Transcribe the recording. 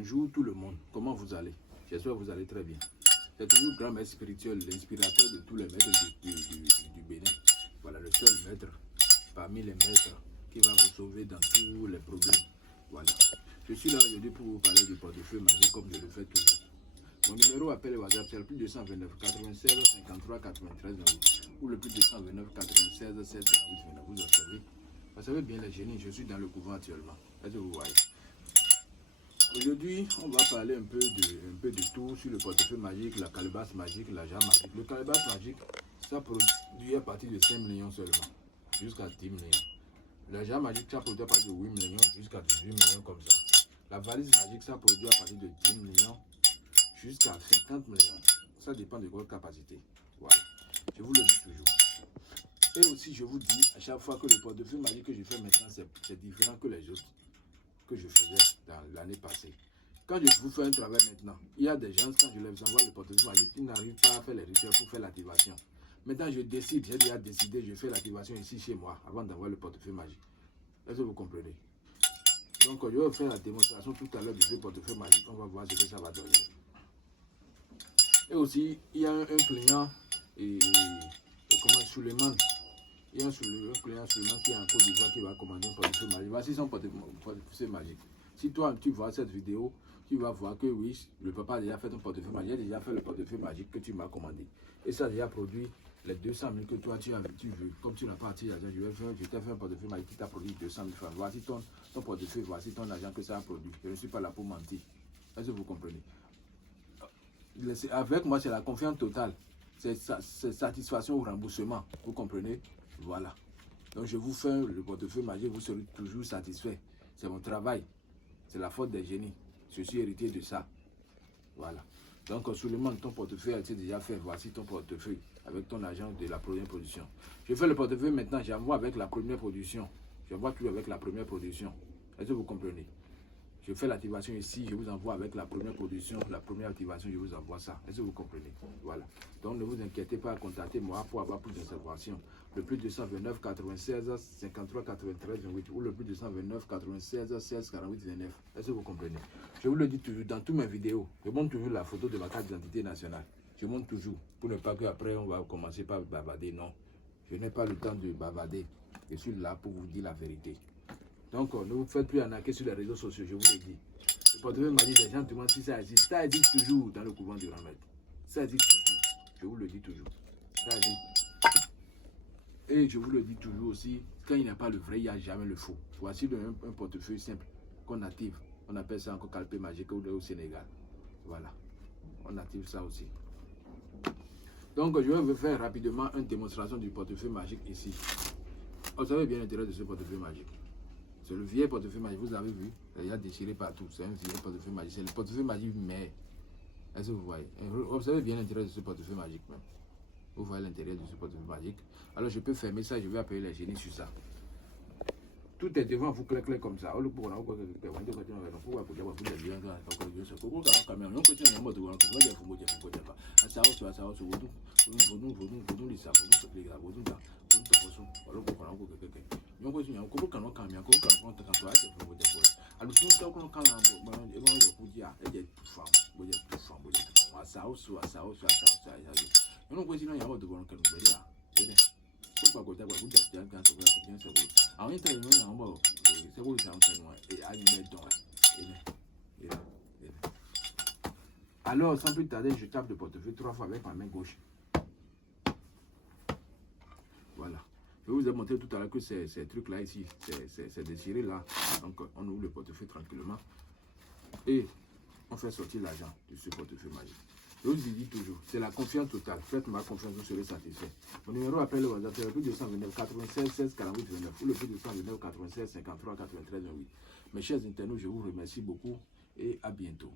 Bonjour tout le monde, comment vous allez? J'espère que vous allez très bien. C'est toujours grand maître spirituel, l'inspirateur de tous les maîtres du Bénin. Voilà, le seul maître parmi les maîtres qui va vous sauver dans tous les problèmes. Voilà. Je suis là aujourd'hui pour vous parler du portefeuille magique comme je le fais toujours. Mon numéro appel WhatsApp c'est le plus 229 96 53 93 28 ou le plus 229 96 16 48 29. Vous observez? Vous savez bien les génies, je suis dans le couvent actuellement. Est-ce que vous voyez? Aujourd'hui, on va parler un peu de tout sur le portefeuille magique, la calebasse magique, l'argent magique. Le calebasse magique, ça produit à partir de 5 millions seulement, jusqu'à 10 millions. L'argent magique, ça produit à partir de 8 millions jusqu'à 18 millions comme ça. La valise magique, ça produit à partir de 10 millions jusqu'à 50 millions. Ça dépend de votre capacité. Voilà. Je vous le dis toujours. Et aussi, je vous dis à chaque fois que le portefeuille magique que je fais maintenant, c'est différent que les autres que je faisais dans l'année passée. Quand je vous fais un travail maintenant, il y a des gens, quand je leur envoie le portefeuille magique, ils n'arrivent pas à faire les rituels pour faire l'activation. Maintenant, je décide, j'ai déjà décidé, je fais l'activation ici chez moi avant d'avoir le portefeuille magique. Est-ce que vous comprenez? Donc, je vais faire la démonstration tout à l'heure de ce portefeuille magique. On va voir ce que ça va donner. Et aussi, il y a un client, Suleiman. Il y a un client Suleiman qui est en Côte d'Ivoire qui va commander un portefeuille magique. Voici son portefeuille magique. Si toi, tu vois cette vidéo, tu vas voir que oui, le papa a déjà fait ton portefeuille magique. Il a déjà fait le portefeuille magique que tu m'as commandé. Et ça a déjà produit les 200 000 que toi, tu veux. Comme tu n'as pas attiré l'argent, je t'ai fait un portefeuille magique qui t'a produit 200 000 francs. Voici ton portefeuille, voici ton argent que ça a produit. Je ne suis pas là pour mentir. Est-ce que vous comprenez? Avec moi, c'est la confiance totale. C'est satisfaction ou remboursement. Vous comprenez? Voilà. Donc, je vous fais le portefeuille magique, vous serez toujours satisfait. C'est mon travail. C'est la faute des génies. Je suis héritier de ça. Voilà. Donc, Suleiman, ton portefeuille a été déjà fait. Voici ton portefeuille avec ton argent de la première production. Je fais le portefeuille maintenant. J'envoie avec la première production. J'envoie tout avec la première production. Est-ce que vous comprenez? Je fais l'activation ici, je vous envoie avec la première production, la première activation, je vous envoie ça. Est-ce que vous comprenez? Voilà. Donc ne vous inquiétez pas à contacter moi pour avoir plus d'informations. Le plus 229 96 53 93 28 ou le plus 229 96 16 48 29. Est-ce que vous comprenez? Je vous le dis toujours dans toutes mes vidéos. Je montre toujours la photo de ma carte d'identité nationale. Je montre toujours pour ne pas qu'après on va commencer par bavarder. Non. Je n'ai pas le temps de bavarder. Je suis là pour vous dire la vérité. Donc, ne vous faites plus arnaquer sur les réseaux sociaux, je vous le dis. Le portefeuille m'a dit, les gens demandent si ça existe. Ça existe toujours dans le couvent du Grand Maître. Ça existe toujours. Je vous le dis toujours. Ça existe. Et je vous le dis toujours aussi, quand il n'y a pas le vrai, il n'y a jamais le faux. Voici un portefeuille simple qu'on active. On appelle ça encore calpé magique au Sénégal. Voilà. On active ça aussi. Donc, je vais vous faire rapidement une démonstration du portefeuille magique ici. Vous savez bien l'intérêt de ce portefeuille magique. C'est le vieil portefeuille magique, vous avez vu, il a déchiré partout. C'est un vieil portefeuille magique, c'est le portefeuille magique, mais est-ce que vous voyez? Observez bien l'intérêt de ce portefeuille magique même. Vous voyez l'intérêt de ce portefeuille magique. Alors je peux fermer ça, je vais appeler les génies sur ça. Tout est devant vous, clair comme ça. Alors, sans plus tarder, je tape le portefeuille 3 fois avec ma main gauche. Voilà. Je vous ai montré tout à l'heure que ces trucs-là ici, c'est déchiré là. Donc, on ouvre le portefeuille tranquillement. Et on fait sortir l'argent de ce portefeuille magique. Je vous dis toujours, c'est la confiance totale. Faites-moi confiance, vous serez satisfait. Mon numéro appelle le WhatsApp, c'est le plus 229 96 16 48 29 ou le plus 229 96 53 93 28. Mes chers internautes, je vous remercie beaucoup et à bientôt.